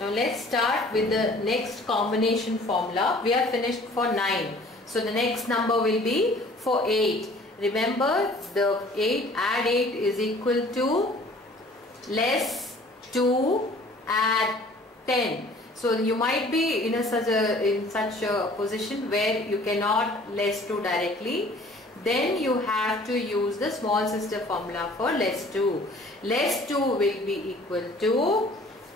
Now let's start with the next combination formula. We are finished for 9. So the next number will be for 8. Remember, the 8, add 8 is equal to less 2 add 10. So you might be in such a position where you cannot less 2 directly. Then you have to use the small sister formula for less 2. Less 2 will be equal to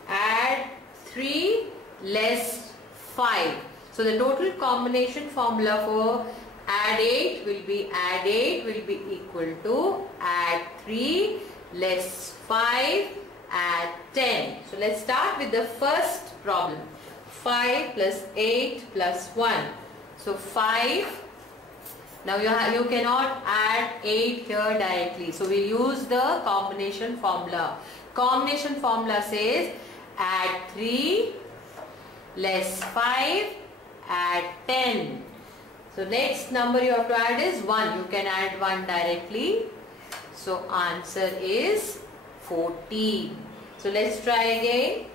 add 3 less 5. So the total combination formula for add 8 will be add 8 will be equal to add 3 less 5 add 10. So let's start with the first problem. 5 plus 8 plus 1. So 5. Now you cannot add 8 here directly. So we'll use the combination formula. Combination formula says add 3 less 5 add 10. So next number you have to add is 1. You can add 1 directly. So answer is 14. So let's try again.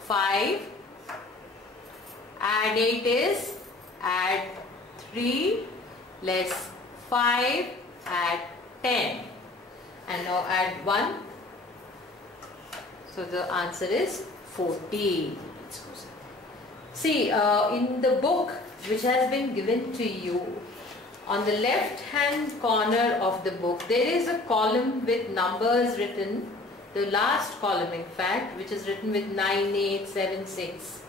5 add 8 is add 3 less 5 add 10. And now add 1. So the answer is 14. See, in the book which has been given to you, on the left hand corner of the book there is a column with numbers written, the last column in fact, which is written with 9, 8, 7, 6.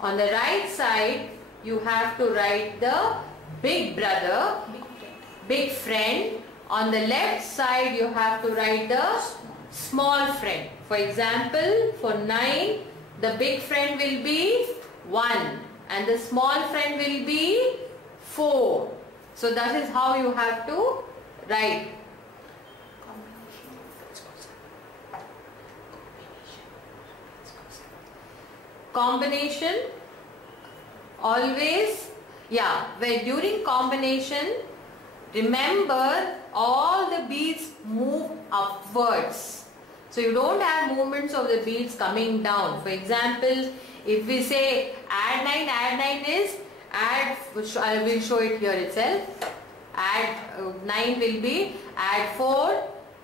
On the right side you have to write the big brother, big friend. On the left side you have to write the small friend. For example, for 9 the big friend will be 1 and the small friend will be 4. So that is how you have to write. Combination always, when during combination, remember all the beads move upwards. So you don't have movements of the beads coming down. For example, if we say add 9 is add, I will show it here itself. Add 9 will be add 4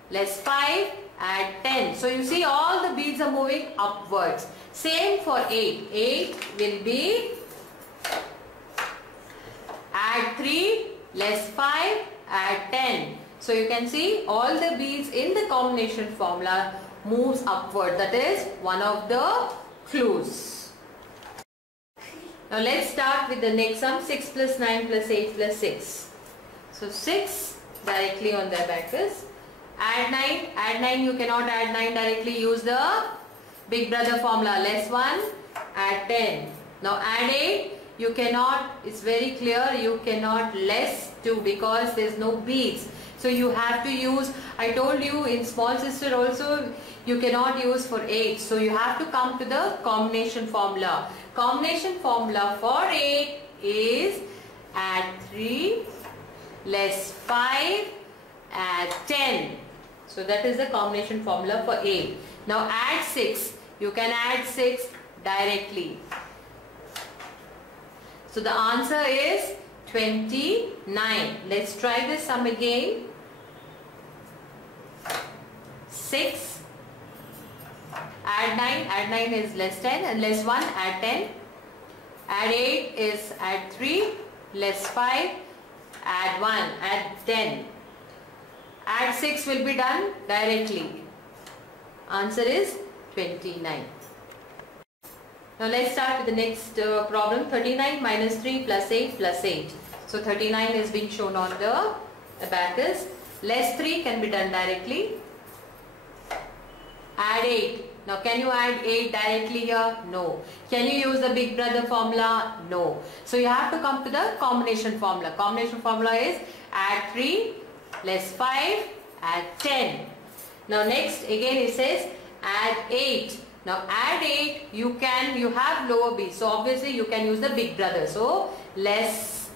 less 5 add 10. So you see all the beads are moving upwards. Same for 8. 8 will be add 3 less 5 add 10. So you can see all the beads in the combination formula moves upward. That is one of the clues. Now let's start with the next sum. 6 plus 9 plus 8 plus 6. So 6 directly on the abacus. Add 9 you cannot add 9 directly, use the big brother formula, less 1 add 10. Now add 8 you cannot, it's very clear, you cannot less 2 because there is no beads. So you have to use, I told you in small sister also you cannot use for 8. So you have to come to the combination formula. Combination formula for 8 is add 3 less 5 add 10. So that is the combination formula for 8. Now add 6. You can add 6 directly. So the answer is 29. Let's try this sum again. 6 add 9 is less 10 and less 1 add 10. Add 8 is add 3 less 5 add 1 add 10. Add 6 will be done directly. Answer is 29. Now let's start with the next problem. 39 minus 3 plus 8 plus 8. So 39 is being shown on the abacus. Less 3 can be done directly. Add 8. Now can you add 8 directly here? No. Can you use the big brother formula? No. So you have to come to the combination formula. Combination formula is add 3 less 5 add 10. Now next again it says add 8. Now add 8 you have lower beads. So obviously you can use the big brother. So less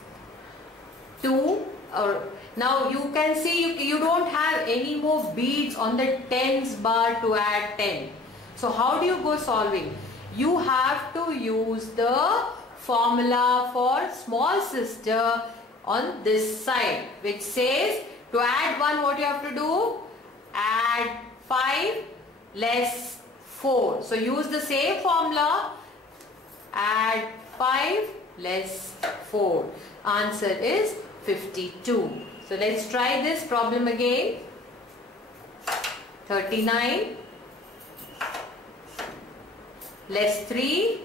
2 or now you can see you don't have any more beads on the tens bar to add 10. So how do you go solving? You have to use the formula for small sister on this side, which says to add 1, what you have to do? Add 5 less 4. So use the same formula. Add 5 less 4. Answer is 52. So let's try this problem again. 39 less 3.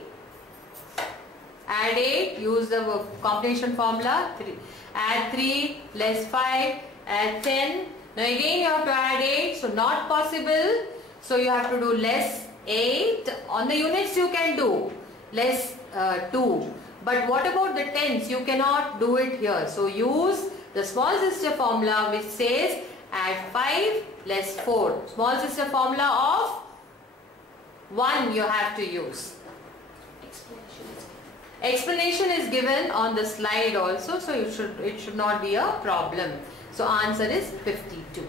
Add 8. Use the combination formula. Add 3 less 5. Add 10. Now again you have to add 8. So not possible. So you have to do less 8. On the units you can do less 2. But what about the tens? You cannot do it here. So use the small sister formula, which says add 5 less 4. Small sister formula of 1 you have to use. Explanation is given on the slide also, so it should not be a problem. So answer is 52.